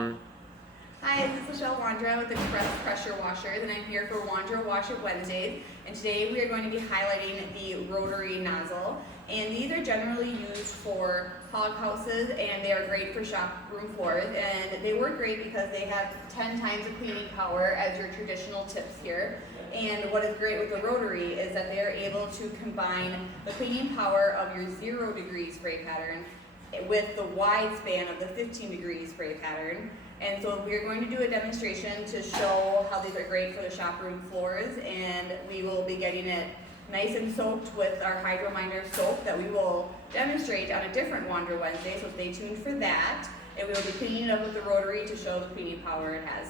Hi, this is Wondra with Express Pressure Washers, and I'm here for Wondra Wash It Wednesdays. And today we are going to be highlighting the Rotary Nozzle. And these are generally used for hog houses, and they are great for shop room floors. And they work great because they have 10 times the cleaning power as your traditional tips here. And what is great with the Rotary is that they are able to combine the cleaning power of your 0-degree spray pattern with the wide span of the 15-degree spray pattern. And so we're going to do a demonstration to show how these are great for the shop room floors, and we will be getting it nice and soaked with our Hydro Minder soap that we will demonstrate on a different Wondra Wednesday, so stay tuned for that. And we will be cleaning it up with the Rotary to show the cleaning power it has.